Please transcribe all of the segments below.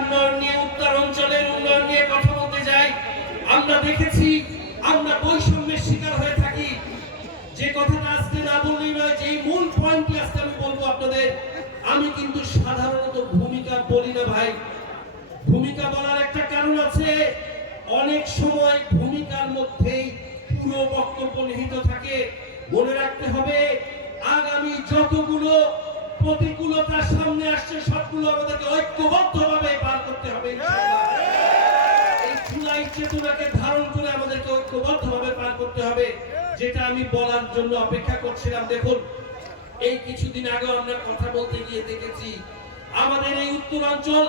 উন্নয়ন নিয়ে, উত্তরাঞ্চলের উন্নয়ন নিয়ে কথা বলতে যাই, আমরা দেখেছি আমরা বৈষম্যের শিকার হয়ে থাকি। যে কথাটা আজকে না বললেই নয়, যে মূল পয়েন্টটি আজকে আমি বলবো আপনাদের। আমি কিন্তু সাধারণত ভূমিকা বলি না ভাই। ভূমিকা বলার একটা কারণ আছে, অনেক সময় ভূমিকার মধ্যেই পুরো বক্তব্য নিহিত থাকে। মনে রাখতে হবে, আগামী যতগুলো প্রতিকূলতার সামনে আসছে সবগুলো আমাদেরকে ঐক্যবদ্ধভাবে পার করতে হবে। এই জুলাই চেতনাকে ধারণ করে আমাদেরকে ঐক্যবদ্ধভাবে পার করতে হবে, যেটা আমি বলার জন্য অপেক্ষা করছিলাম। দেখুন, এই কিছুদিন আগে আমরা কথা বলতে গিয়ে দেখেছি আমাদের এই উত্তরাঞ্চল,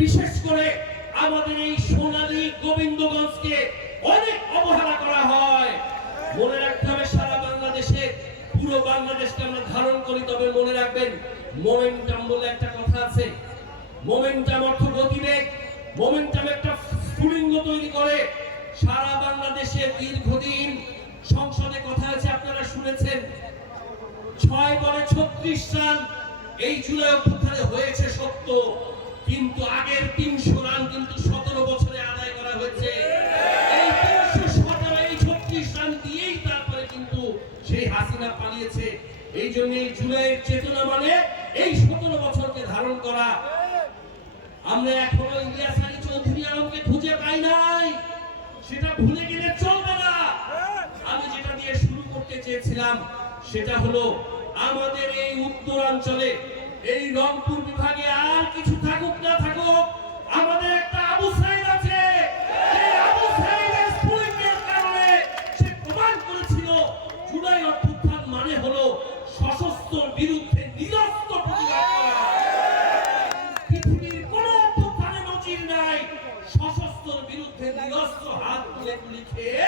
বিশেষ করে আমাদের এই সোনালী গোবিন্দগঞ্জকে অনেক অবহেলা করা হয়। মনে রাখতে হবে, সারা বাংলাদেশে, পুরো বাংলাদেশকে আমরা ধারণ করি। তবে মনে রাখবেন, মোমেন্টাম বলে একটা কথা আছে। মোমেন্টাম অর্থ গতিবেগ। মোমেন্টাম একটা স্ফুলিঙ্গ তৈরি করে। সারা বাংলাদেশে দীর্ঘদিন সংসদে কথা আছে, আপনারা শুনেছেন, 6 বলে 36 রান এই জুলাই অভ্যুত্থানে হয়েছে সত্য, কিন্তু আগের 300 রান কিন্তু 17 বছরে আদায় করা হয়েছে। এই 317 এই 36 রান দিয়েই তারপরে কিন্তু সেই হাসিনা পালিয়েছে। এই জন্য এই জুলাইয়ের চেতনা মানে এই 17 বছরকে ধারণ করা। আমরা এখনো ইলিয়াস আলী চৌধুরী আলমকে খুঁজে পাই নাই, সেটা ভুলে গেলে চলবে না। আমি যেটা দিয়ে শুরু করতে চেয়েছিলাম সেটা হলো, আমাদের এই উত্তরাঞ্চলে, এই রংপুর বিভাগে আর কিছু থাকুক না থাকুক, আমাদের একটা আবু সাইদ আছে। এই আবু সাইদের স্ফুলিঙ্গের কারণে সে প্রমাণ করেছিল জুলাই অভ্যুত্থান মানে হলো সশস্ত্র বিরুদ্ধে নিরস্ত্র প্রতিবাদ করা। পৃথিবীর কোন অভ্যুত্থানে নজির নাই সশস্ত্র বিরুদ্ধে নিরস্ত্র হাত তুলে গুলি খেয়ে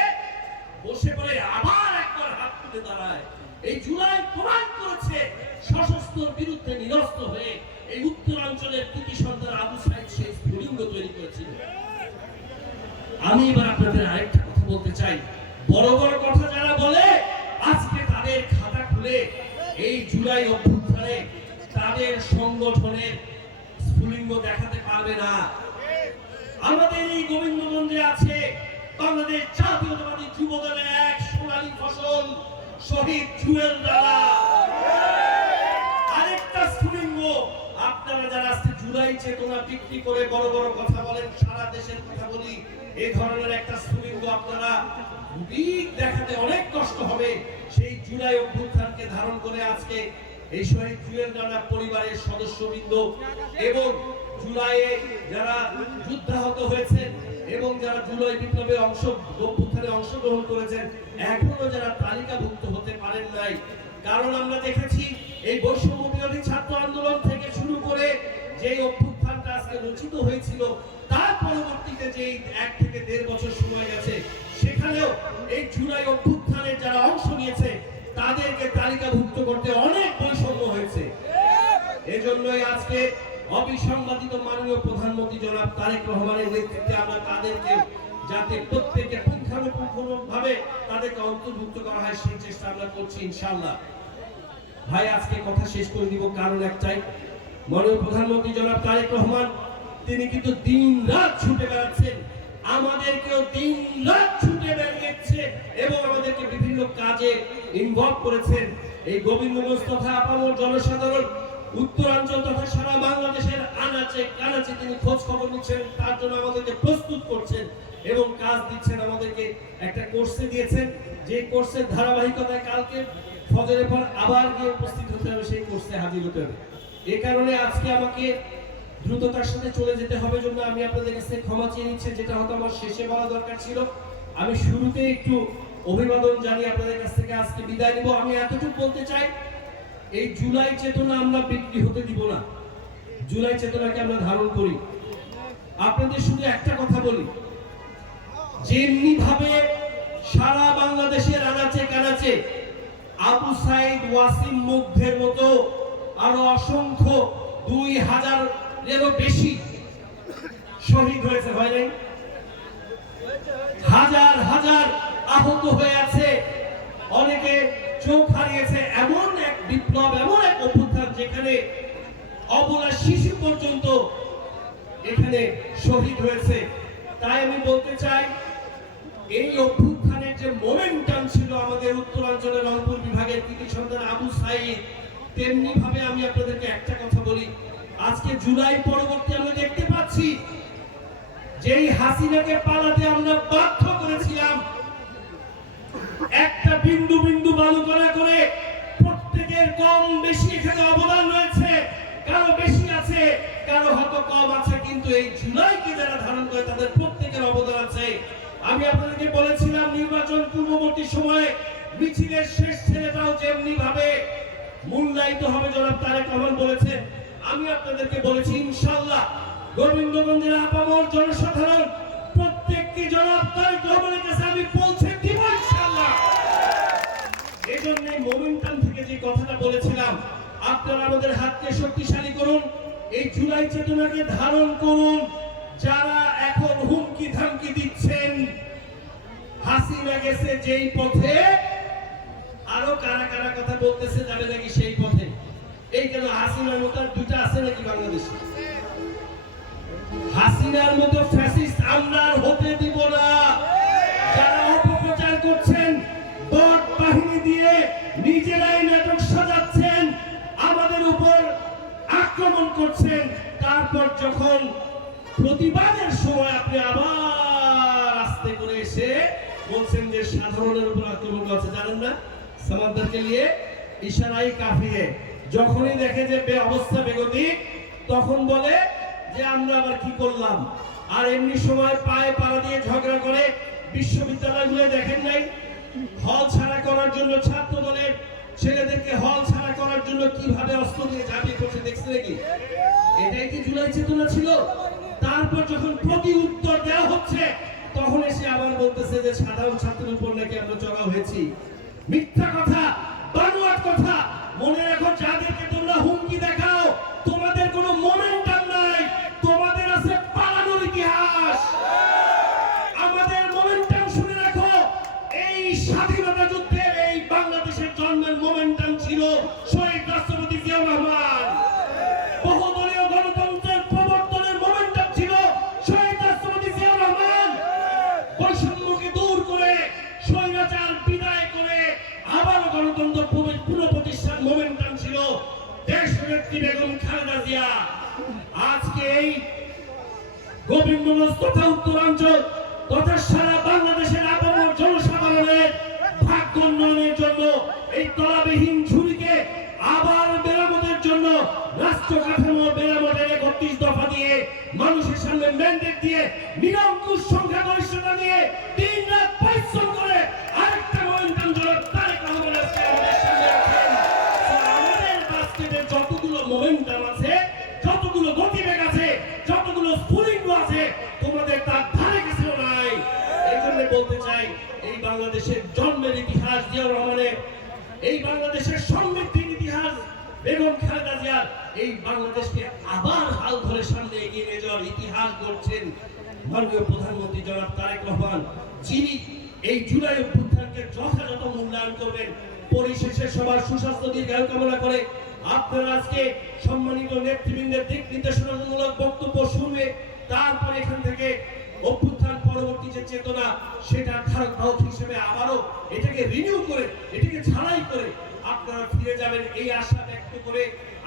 বসে পড়ে আবার একবার হাত তুলে দাঁড়ায়। এই জুলাই প্রমাণ করেছে সশস্ত্র বিরুদ্ধে নিরস্ত্র হয়ে এই উত্তরাঞ্চলের কৃতি সন্তান আবু সাইদ সেই স্ফুলিঙ্গ তৈরি করেছিল। আমি এবার আপনাদের আরেকটা কথা বলতে চাই। বড় বড় কথা যারা বলে, আজকে তাদের খাতা খুলে এই জুলাই অভ্যুত্থানে তাদের সংগঠনের স্ফুলিঙ্গ দেখাতে পারবে না। আমাদের এই গোবিন্দগঞ্জে আছে বাংলাদেশ জাতীয়তাবাদী যুব দলের এক সোনালী ফসল শহীদ জুয়েল রানা। আরেকটা স্ফুলিঙ্গ, আপনারা যারা আজকে জুলাই চেতনা বিক্রি করে বড় বড় কথা বলেন, সারা দেশের কথা বলি, এই ধরনের একটা স্ফুলিঙ্গ আপনারা দেখাতে অনেক কষ্ট হবে। সেই জুলাই অভ্যুত্থানকে ধারণ করে আজকে এই শহীদ জুয়েল রানা পরিবারের সদস্যবৃন্দ এবং জুলাইয়ে যারা যুদ্ধাহত হয়েছেন এবং যারা জুলাই বিপ্লবে অভ্যুত্থানে অংশগ্রহণ করেছেন, এখনো যারা তালিকাভুক্ত হতে পারেন নাই। কারণ আমরা দেখেছি এই বৈষম্য বিরোধী ছাত্র আন্দোলন থেকে শুরু করে যে অভ্যুত্থানটা আজকে রচিত হয়েছিল, তার পরবর্তীতে যে 1 থেকে 1.5 বছর সময় গেছে, সেখানেও এই জুলাই অভ্যুত্থানে যারা অংশ নিয়েছে তাদেরকে তালিকাভুক্ত করতে অনেক বৈষম্য হয়েছে। এজন্যই আজকে অবিসংবাদিত মাননীয় প্রধানমন্ত্রী জনাব তারেক রহমানের নেতৃত্বে আমরা তাদেরকে যাতে প্রত্যেকে পুঙ্খানুপুঙ্খভাবে তাদেরকে অন্তর্ভুক্ত করা হয় সেই চেষ্টা আমরা করছি ইনশাআল্লাহ। ভাই, আজকে কথা শেষ করে দিব, কারণ একটাই, মাননীয় প্রধানমন্ত্রী জনাব তারেক রহমান তিনি কিন্তু দিন রাত ছুটে বেড়াচ্ছেন, আমাদেরকেও দিন রাত ছুটে বেরিয়েছে এবং আমাদেরকে বিভিন্ন কাজে ইনভলভ করেছেন। এই গোবিন্দগঞ্জ তথা আপামর জনসাধারণ, উত্তরাঞ্চল তথা সারা বাংলাদেশের আনাচে কানাচে তিনি খোঁজ খবর নিচ্ছেন, তার জন্য আমাদেরকে প্রস্তুত করছেন এবং কাজ দিচ্ছেন। আমাদেরকে একটা কোর্সে দিয়েছেন, যে কোর্সের ধারাবাহিকতায় কালকে ফজরের পর আবার গিয়ে উপস্থিত হতে হবে, সেই কোর্সে হাজির হতে হবে। এই কারণে আজকে আমাকে দ্রুততার সাথে চলে যেতে হবে, জন্য আমি আপনাদের কাছে ক্ষমা চেয়ে নিচ্ছি, যেটা হয়তো আমার শেষে বলা দরকার ছিল। আমি শুরুতে একটু অভিবাদন জানিয়ে আপনাদের কাছ থেকে আজকে বিদায় নিব। আমি এতটুকু বলতে চাই, এই জুলাই চেতনা আমরা বিক্রি হতে দিব না, জুলাই চেতনাকে আমরা ধারণ করি। আপনাদের শুধু একটা কথা বলি, যেমনি ভাবে সারা বাংলাদেশের আনাচে কানাচে আবু সাইদ, ওয়াসিম মুগ্ধের মতো আরো অসংখ্য 2000-এরও বেশি শহীদ হয়েছে, হয় নাই? হাজার হাজার আহত হয়ে আছে, অনেকে চোখ হারিয়েছে। এমন এক বিপ্লব, এমন এক অভ্যুত্থান যেখানে অবলা শিশু পর্যন্ত এখানে শহীদ হয়েছে। তাই আমি বলতে চাই, এই অভ্যুত্থানের যে মোমেন্টাম ছিল আমাদের উত্তরাঞ্চলের রংপুর বিভাগের কৃতি সন্তান আবু সাইদ, তেমনি ভাবে আমি আপনাদেরকে একটা কথা বলি, আজকে জুলাই পরবর্তী আমরা দেখতে পাচ্ছি যেই হাসিনাকে পালাতে আমরা বাধ্য করেছিলাম, একটা বিন্দু বিন্দু বালুকণা করে প্রত্যেকের কম বেশি এখানে অবদান রয়েছে, কারো বেশি আছে, কারো হয়তো কম আছে, কিন্তু এই জুলাইকে যারা ধারণ করে তাদের প্রত্যেকের অবদান আছে। আমি আপনাদেরকে বলেছিলাম নির্বাচন পূর্ববর্তী সময়ে মিছিলের শেষ ছেলেটাও যেমনি ভাবে মূল্যায়িত হবে, জনাব তারেক রহমান বলেছেন। আমি আপনাদেরকে বলেছি ইনশাআল্লাহ গোবিন্দগঞ্জের আপামর জনসাধারণ প্রত্যেককে জনাব তারেক রহমানের কাছে আমি পৌঁছে দিব ইনশাআল্লাহ। এজন্য মোমেন্টাম থেকে যে কথাটা বলেছিলাম, আপনারা আমাদের হাতকে শক্তিশালী করুন, এই জুলাই চেতনাকে ধারণ করুন। যারা এখন হুমকি ধামকি দিচ্ছেন, হাসিনা গেছে যেই পথে, আরো কারা কারা কথা বলতেছে যাবে নাকি সেই পথে। এই কেন হাসিনার মতো দুইটা আছে নাকি বাংলাদেশে? হাসিনার মতো ফ্যাসিস্ট আমরা হতে দিব না। যারা অপপ্রচার করছেন, বট বাহিনী দিয়ে নিজেরাই নাটক সাজাচ্ছেন, আমাদের উপর আক্রমণ করছেন, তারপর যখন প্রতিবাদের সময় আপনি আবার আস্তে করে এসে বলছেন যে সাধারণের উপর আক্রমণ করছে। জানেন না, সামাদারকে নিয়ে ইশারাই কাফিয়ে যখনই দেখে যে অবস্থা বেগতিক, তখন বলে যে আমরা আবার কি করলাম। আর এমনি সময় পায়ে পাড়া দিয়ে ঝগড়া করে বিশ্ববিদ্যালয়গুলো দেখেন নাই, হল ছাড়া করার জন্য ছাত্র দলের ছেলেদেরকে হল ছাড়া করার জন্য কিভাবে অস্ত্র দিয়ে ঝাঁপিয়ে পড়ছে দেখছে নাকি? এটাই কি জুলাই চেতনা ছিল? তারপর যখন প্রতি উত্তর দেওয়া হচ্ছে, তখন এসে আবার বলতেছে যে সাধারণ ছাত্রের উপর নাকি আমরা চড়াও হয়েছি। মিথ্যা কথা, বানোয়াট কথা। মনে রাখো, যাদেরকে তোমরা হুমকি দেখাও, তোমাদের কোনো মোমেন্টাম নাই, তোমাদের আছে পালানোর ইতিহাস। আমাদের মোমেন্টাম শুনে রাখো, এই স্বাধীনতা যুদ্ধের এই বাংলাদেশের জন্মের মোমেন্টাম ছিল শহীদ রাষ্ট্রপতি জিয়াউর রহমান। বহুদলীয় গণতন্ত্রের প্রবর্তনের মোমেন্টাম ছিল শহীদ রাষ্ট্রপতি জিয়াউর রহমান। বৈষম্যকে দূর করে, স্বৈরাচার বিদায় করে আবারও গণতন্ত্র পুনঃপ্রতিষ্ঠার মোমেন্টাম ছিল দেশনেত্রী বেগম খালেদা জিয়া। আজকে এই গোবিন্দগঞ্জ তথা উত্তরাঞ্চল তথা সারা বাংলাদেশের আপামর জনসাধারণের ভাগ্য উন্নয়নের জন্য, এই তলাবিহীন ঝুড়িকে আবার মেরামতের জন্য রাষ্ট্র কাঠামো মেরামতের ৩১ দফা দিয়ে মানুষের সামনে ম্যান্ডেট দিয়ে নিরঙ্কুশ সংখ্যাগরিষ্ঠতা নিয়ে দিন রাত পরিশ্রম করে আরেকটা মোমেন্টাম জনাব তারেক রহমানের আজকে আমাদের সামনে রাখেন। আমাদের বাস্কেটে যতগুলো মোমেন্টাম আছে, যতগুলো গতিবেগ আছে, যতগুলো স্ফুলিঙ্গ আছে, তোমাদের তার ধারে কাছেও নাই। এই জন্য বলতে চাই, এই বাংলাদেশের জন্মের ইতিহাস জিয়াউর রহমানের, এই বাংলাদেশের সমৃদ্ধির ইতিহাস বেগম খালেদা জিয়ার, এই বাংলাদেশকে আবার হাল ধরে সামনে এগিয়ে নিয়ে যাওয়ার ইতিহাস গড়ছেন মাননীয় প্রধানমন্ত্রী জনাব তারেক রহমান, যিনি এই জুলাই অভ্যুত্থানকে যথাযথ মূল্যায়ন করবেন। পরিশেষে সবার সুস্বাস্থ্য দীর্ঘায়ু কামনা করে আপনারা আজকে সম্মানিত নেতৃবৃন্দের দিক নির্দেশনামূলক বক্তব্য শুনবে, তারপর এখান থেকে অভ্যুত্থান পরবর্তী যে চেতনা, সেটা ধারক বাহক হিসেবে আবারও এটাকে রিনিউ করে, এটাকে ছাড়াই করে আপনারা ফিরে যাবেন, এই আশা ব্যক্ত করে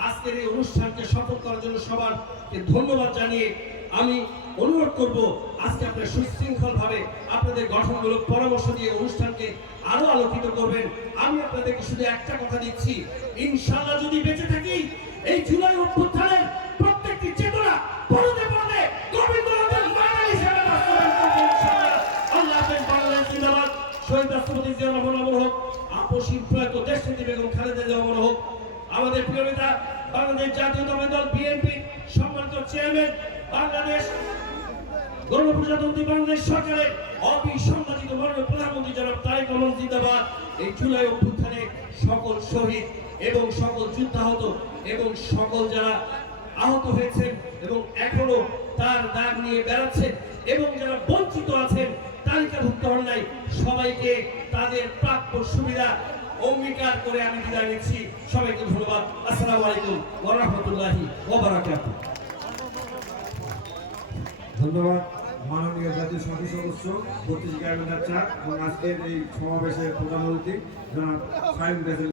আজকের এই অনুষ্ঠানকে সফল করার জন্য সবারকে ধন্যবাদ জানিয়ে আমি অনুরোধ করব আজকে আপনারা সুশৃঙ্খল ভাবে আপনাদের গঠনমূলক পরামর্শ দিয়ে অনুষ্ঠানকে আরো আলোকিত করবেন। আমি আপনাদেরকে শুধু একটা কথা দিচ্ছি, ইনশাআল্লাহ যদি বেঁচে থাকি, এই জুলাই অভ্যুত্থানের প্রত্যেকটি চেতনা পরতে পরতে গোবিন্দগঞ্জের মাটি হিসেবে বাস্তবায়ন করব ইনশাআল্লাহ। আল্লাহ হাফেজ। বাংলাদেশ জিন্দাবাদ। শহীদ রাষ্ট্রপতি জিয়াউর রহমান অমর হোক। আপসী প্রয়াত দেশনেত্রী বেগম খালেদা জিয়া অমর হোক। আমাদের প্রিয় নেতা, বাংলাদেশ জাতীয়তাবাদী দল বিএনপি সম্মানিত চেয়ারম্যান, বাংলাদেশ গণপ্রজাতন্ত্রী বাংলাদেশ সরকারের অবিসংবাদিত মাননীয় প্রধানমন্ত্রী জনাব তারেক রহমান জিন্দাবাদ। এই জুলাই অভ্যুত্থানে সকল শহীদ এবং সকল যুদ্ধাহত এবং সকল যারা আহত হয়েছেন এবং এখনো তার দাগ নিয়ে বেড়াচ্ছেন এবং যারা বঞ্চিত আছেন, তালিকাভুক্ত হন নাই, সবাইকে তাদের প্রাপ্য সুবিধা অঙ্গীকার করে আমি বিদায় নিচ্ছি। সবাইকে ধন্যবাদ। আসসালামু আলাইকুম ওয়া রাহমাতুল্লাহি ওয়া বারাকাতুহু। ধন্যবাদ মাননীয় জাতীয় সংসদ সদস্য 32 ক্যাবিনেট চার এবং আজকের এই সমাবেশের প্রধান অতিথি জনাব সাইম